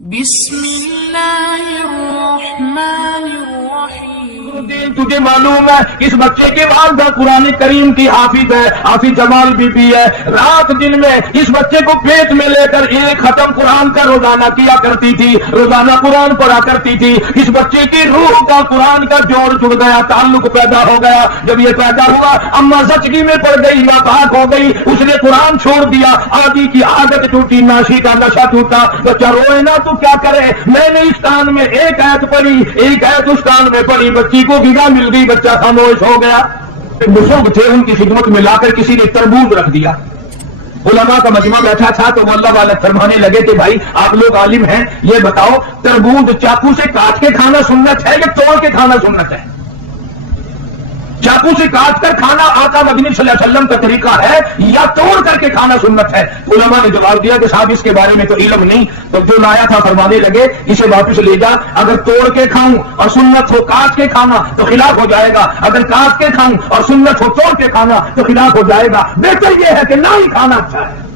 بسم اللہ الرحمن الرحیم۔ تجھے معلوم ہے اس بچے کے والدہ قرآن کریم کی حافظ ہے، حافظ جمال بی بی ہے۔ رات دن میں اس بچے کو پیٹ میں لے کر ایک ختم قرآن کا روزانہ کیا کرتی تھی، روزانہ قرآن پڑھا کرتی تھی۔ اس بچے کی روح کا قرآن کا جوڑ جڑ گیا، تعلق پیدا ہو گیا۔ جب یہ پیدا ہوا اما زچگی میں پڑ گئی، ناپاک ہو گئی، اس نے قرآن چھوڑ دیا، آدھی کی عادت ٹوٹی، ناشی کا نشہ ٹوٹا۔ بچہ روئے نا تو کیا کرے؟ میں نے اس کان میں ایک آیت پڑھی، ایک آیت اس کان میں پڑھی، بچی کو غذا مل گئی، بچہ خاموش ہو گیا۔ بزرگ تھے، ان کی خدمت میں لا کر کسی نے تربوز رکھ دیا۔ علماء کا مجمع بیٹھا تھا تو وہ اللہ والے فرمانے لگے کہ بھائی آپ لوگ عالم ہیں، یہ بتاؤ تربوز چاقو سے کاٹ کے کھانا سنت ہے یا توڑ کے کھانا سنت ہے؟ چاقو سے کاٹ کر کھانا آقا مدنی صلی اللہ علیہ وسلم کا طریقہ ہے یا توڑ کر کے کھانا سنت ہے؟ علماء نے جواب دیا کہ صاحب اس کے بارے میں تو علم نہیں، تو جو لایا تھا فرمانے لگے اسے واپس لے جا، اگر توڑ کے کھاؤں اور سنت ہو کاٹ کے کھانا تو خلاف ہو جائے گا، اگر کاٹ کے کھاؤں اور سنت ہو توڑ کے کھانا تو خلاف ہو جائے گا، بہتر یہ ہے کہ نہ ہی کھانا اچھا ہے۔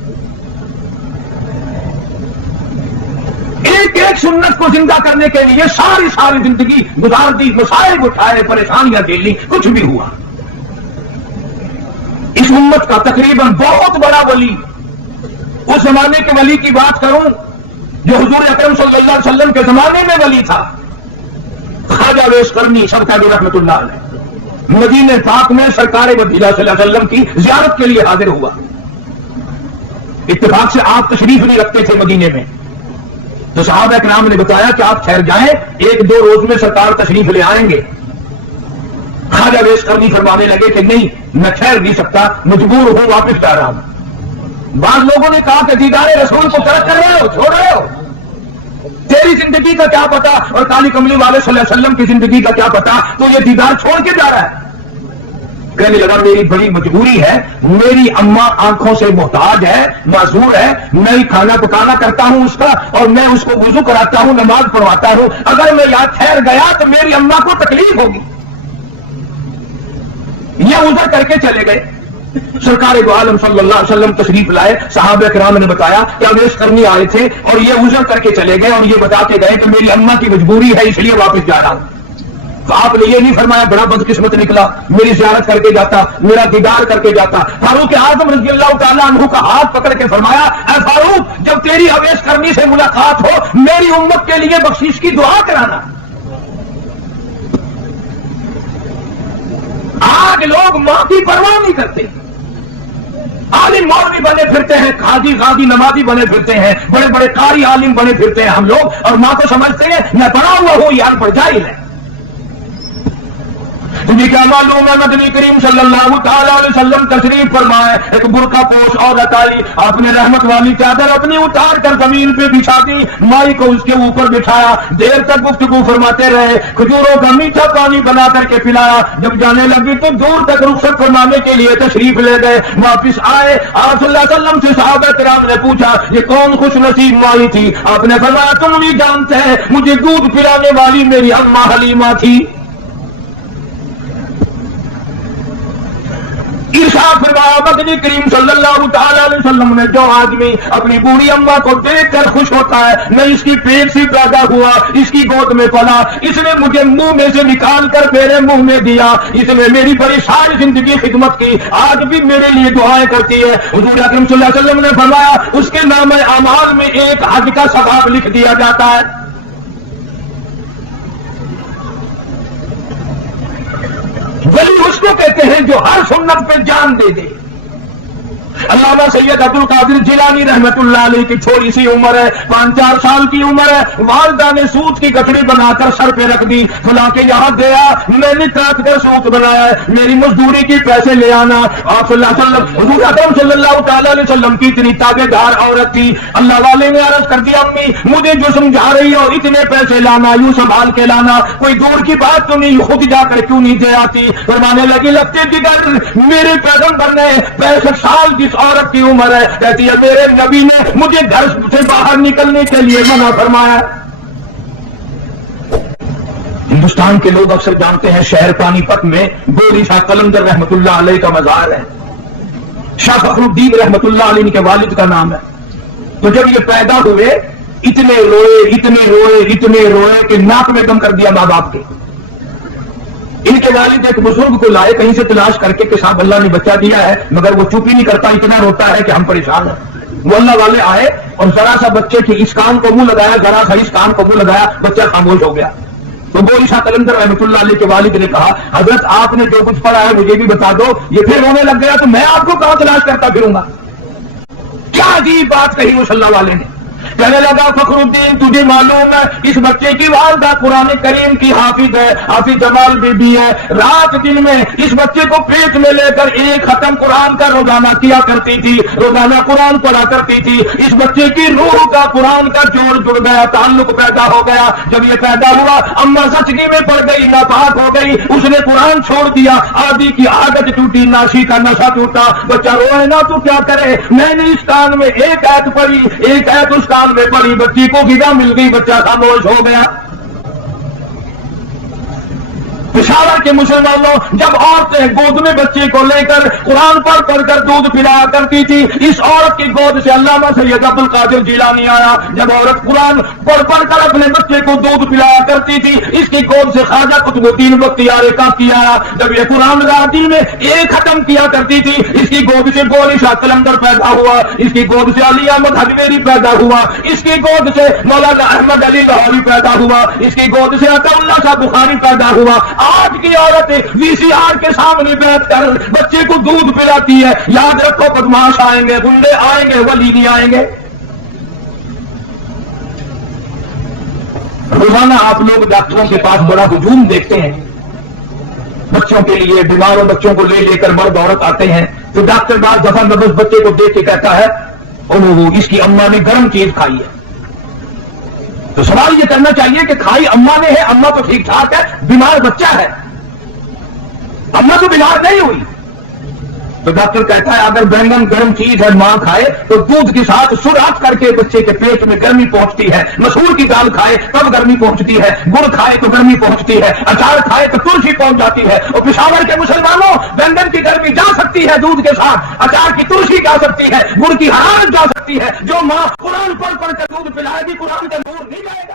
ایک ایک سنت کو زندہ کرنے کے لیے ساری زندگی گزار دی، مصائب اٹھائے، پریشانیاں جھیلی، کچھ بھی ہوا۔ اس امت کا تقریباً بہت بڑا ولی، اس زمانے کے ولی کی بات کروں جو حضور اکرم صلی اللہ علیہ وسلم کے زمانے میں ولی تھا، خواجہ ویس قرنی سرکار رحمۃ اللہ علیہ، مدینہ پاک میں سرکار مدینہ صلی اللہ علیہ وسلم کی زیارت کے لیے حاضر ہوا۔ اتفاق سے آپ تشریف نہیں رکھتے تھے مدینے میں، تو صحابہ کرام نے بتایا کہ آپ ٹھہر جائیں، ایک دو روز میں سرکار تشریف لے آئیں گے۔ خواجہ ویس قرنی فرمانے لگے کہ نہیں، میں ٹھہر نہیں سکتا، مجبور ہوں، واپس جا رہا ہوں۔ بعض لوگوں نے کہا کہ دیدار رسول کو ترک کر رہے ہو، چھوڑ رہے ہو، تیری زندگی کا کیا پتا اور کالی کملی والے صلی اللہ علیہ وسلم کی زندگی کا کیا پتا، تو یہ دیدار چھوڑ کے جا رہا ہے۔ کہنے لگا میری بڑی مجبوری ہے، میری اماں آنکھوں سے محتاج ہے، معذور ہے، میں ہی کھانا پکانا کرتا ہوں اس کا، اور میں اس کو وضو کراتا ہوں، نماز پڑھواتا ہوں، اگر میں یہاں ٹھہر گیا تو میری اماں کو تکلیف ہوگی۔ یہ عذر کر کے چلے گئے۔ سرکار دو عالم صلی اللہ علیہ وسلم تشریف لائے، صحابہ کرام نے بتایا کہ اویس قرنی آئے تھے اور یہ عذر کر کے چلے گئے اور یہ بتا کے گئے کہ میری اماں کی مجبوری ہے اس لیے واپس جا رہا ہوں۔ تو آپ نے یہ نہیں فرمایا بڑا بدقسمت نکلا، میری زیارت کر کے جاتا، میرا دیدار کر کے جاتا۔ فاروق اعظم رضی اللہ تعالیٰ عنہ کا ہاتھ پکڑ کے فرمایا اے فاروق، جب تیری اویس قرنی سے ملاقات ہو میری امت کے لیے بخشش کی دعا کرانا۔ آج لوگ ماں کی پرواہ نہیں کرتے، عالم مولوی بنے پھرتے ہیں، قاضی غازی نمازی بنے پھرتے ہیں، بڑے بڑے قاری عالم بنے پھرتے ہیں ہم لوگ، اور ماں کو سمجھتے ہیں میں پڑھا ہوا ہوں، یار پڑھ جاہل ہے۔ تجھے کیا معلوم ہے مدنی کریم صلی اللہ تعالیٰ علیہ وسلم تشریف فرمائے، ایک برقع پوش عورت آئی، آپ نے رحمت والی چادر اپنی اتار کر زمین پہ بچھا دی، مائی کو اس کے اوپر بٹھایا، دیر تک گفتگو فرماتے رہے، کھجوروں کا میٹھا پانی بنا کر کے پلایا۔ جب جانے لگی تو دور تک رخصت فرمانے کے لیے تشریف لے گئے، واپس آئے، آپ صلی اللہ علیہ وسلم سے صحابہ کرام نے پوچھا یہ کون خوش نصیب مائی تھی؟ آپ نے فرمایا تم بھی جانتے ہیں مجھے دودھ پلانے والی میری اماں حلیمہ تھی۔ ارشاد فرمایا مدنی کریم صلی اللہ تعالیٰ علیہ وسلم نے جو آدمی اپنی بوڑھی اماں کو دیکھ کر خوش ہوتا ہے، میں اس کی پیٹ سے پیدا ہوا، اس کی گود میں پلا، اس نے مجھے منہ میں سے نکال کر میرے منہ میں دیا، اس نے میری بڑی ساری زندگی خدمت کی، آج بھی میرے لیے دعائیں کرتی ہے۔ حضور اکرم صلی اللہ علیہ وسلم نے فرمایا اس کے نام اعمال میں ایک حج کا ثواب لکھ دیا جاتا ہے۔ ولی اس کو کہتے ہیں جو ہر سنت پہ جان دے دے۔ علامہ سید عبد القادر جیلانی رحمت اللہ علیہ کی چھوٹی سی عمر ہے، 5-4 سال کی عمر ہے، والدہ نے سوت کی گٹھڑی بنا کر سر پہ رکھ دی، فلاں کے یہاں گیا، میں نے کاٹ کر سوت بنایا ہے، میری مزدوری کی پیسے لے آنا۔ آپ صلی اللہ علیہ وسلم حضور اکرم صلی اللہ تعالیٰ علیہ وسلم کی اتنی تابع دار عورت تھی، اللہ والے نے عرض کر دیا امی مجھے جو سمجھا رہی ہو اتنے پیسے لانا، یوں سنبھال کے لانا، کوئی دور کی بات تو نہیں، خود جا کر کیوں نہیں دے آتی؟ فرمانے لگی لگتے جگر میرے پیغمبر نے 65 سال جس عورت کی عمر ہے، کہتی ہے میرے نبی نے مجھے گھر سے باہر نکلنے کے لیے منع فرمایا۔ ہندوستان کے لوگ اکثر جانتے ہیں شہر پانی پت میں گوری شاہ قلندر رحمت اللہ علیہ کا مزار ہے، شاہ فخر الدین رحمت اللہ علیہ کے والد کا نام ہے۔ تو جب یہ پیدا ہوئے اتنے روئے کہ ناک میں دم کر دیا ماں باپ کے. ان کے والد ایک بزرگ کو لائے کہیں سے تلاش کر کے کہ صاحب اللہ نے بچہ دیا ہے, مگر وہ چپ ہی نہیں کرتا, اتنا روتا ہے کہ ہم پریشان ہیں. وہ اللہ والے آئے اور ذرا سا بچے کی اس کان کو منہ لگایا, ذرا سا اس کان کو منہ لگایا, بچہ خاموش ہو گیا. تو گولی شاہ قلندر رحمۃ اللہ علیہ کے والد نے کہا حضرت آپ نے جو کچھ پڑھا ہے مجھے بھی بتا دو. یہ پھر رونے لگ گیا تو میں آپ کو کہاں تلاش کرتا پھروں گا. کیا عجیب بات کہی اس اللہ والے نے. کہنے لگا فخر الدین تجھے معلوم ہے اس بچے کی والدہ قرآن کریم کی حافظ ہے, حافظ جمال بی بی ہے. رات دن میں اس بچے کو پیٹ میں لے کر ایک ختم قرآن کا روزانہ کیا کرتی تھی, روزانہ قرآن پڑھا کرتی تھی. اس بچے کی روح کا قرآن کا جوڑ جڑ گیا, تعلق پیدا ہو گیا. جب یہ پیدا ہوا اما سچگی میں پڑ گئی, ناپاک ہو گئی, اس نے قرآن چھوڑ دیا, آدھی کی عادت ٹوٹی, ناشی کا نشہ ٹوٹا. بچہ روئے نا تو کیا کرے. میں نے اس کان میں ایک آیت پڑھی, ایک آیت اس کان میں پڑھی, بچی کو غذا مل گئی, بچہ خاموش ہو گیا. پشاور کے مسلمانوں جب عورتیں گود میں بچے کو لے کر قرآن پڑھ کر دودھ پلایا کرتی تھی, اس عورت کی گود سے علامہ سید عبد القادر جیلانی آیا. جب عورت قرآن پڑھ کر اپنے بچے کو دودھ پلایا کرتی تھی, اس کی گود سے خواجہ قطب الدین بختیار کافی آیا. جب یہ قرآن رات میں ایک ختم کیا کرتی تھی, اس کی گود سے گولی شاہ قلندر پیدا ہوا, اس کی گود سے علی احمد حجویری پیدا ہوا, اس کی گود سے مولانا احمد علی لاہوری پیدا ہوا, اس کی گود سے عطا اللہ شاہ بخاری پیدا ہوا. آج کی عورت وی سی آر کے سامنے بیٹھ کر بچے کو دودھ پلاتی ہے. یاد رکھو بدماش آئیں گے, گنڈے آئیں گے, ولی نہیں آئیں گے. روزانہ آپ لوگ ڈاکٹروں کے پاس بڑا ہجوم دیکھتے ہیں, بچوں کے لیے بیماروں بچوں کو لے کر مرد عورت آتے ہیں. تو ڈاکٹر بعض دفعہ نبض بچے کو دیکھ کے کہتا ہے اوہ اس کی اماں نے گرم چیز کھائی ہے. تو سوال یہ کرنا چاہیے کہ کھائی اماں نے ہے, اماں تو ٹھیک ٹھاک ہے, بیمار بچہ ہے, اماں تو بیمار نہیں ہوئی. تو ڈاکٹر کہتا ہے اگر بینگن گرم چیز ہے ماں کھائے تو دودھ کے ساتھ سرعت کر کے بچے کے پیٹ میں گرمی پہنچتی ہے. مسور کی دال کھائے تب گرمی پہنچتی ہے, گڑ کھائے تو گرمی پہنچتی ہے, اچار کھائے تو تلسی پہنچ جاتی ہے. اور پشاور کے مسلمانوں بینگن کی گرمی جا سکتی ہے دودھ کے ساتھ, اچار کی تلسی جا سکتی ہے, گڑ کی حرارت جا سکتی ہے. جو ماں قرآن پڑھ کر دودھ پلائے گی قرآن کا نور نہیں جائے گا.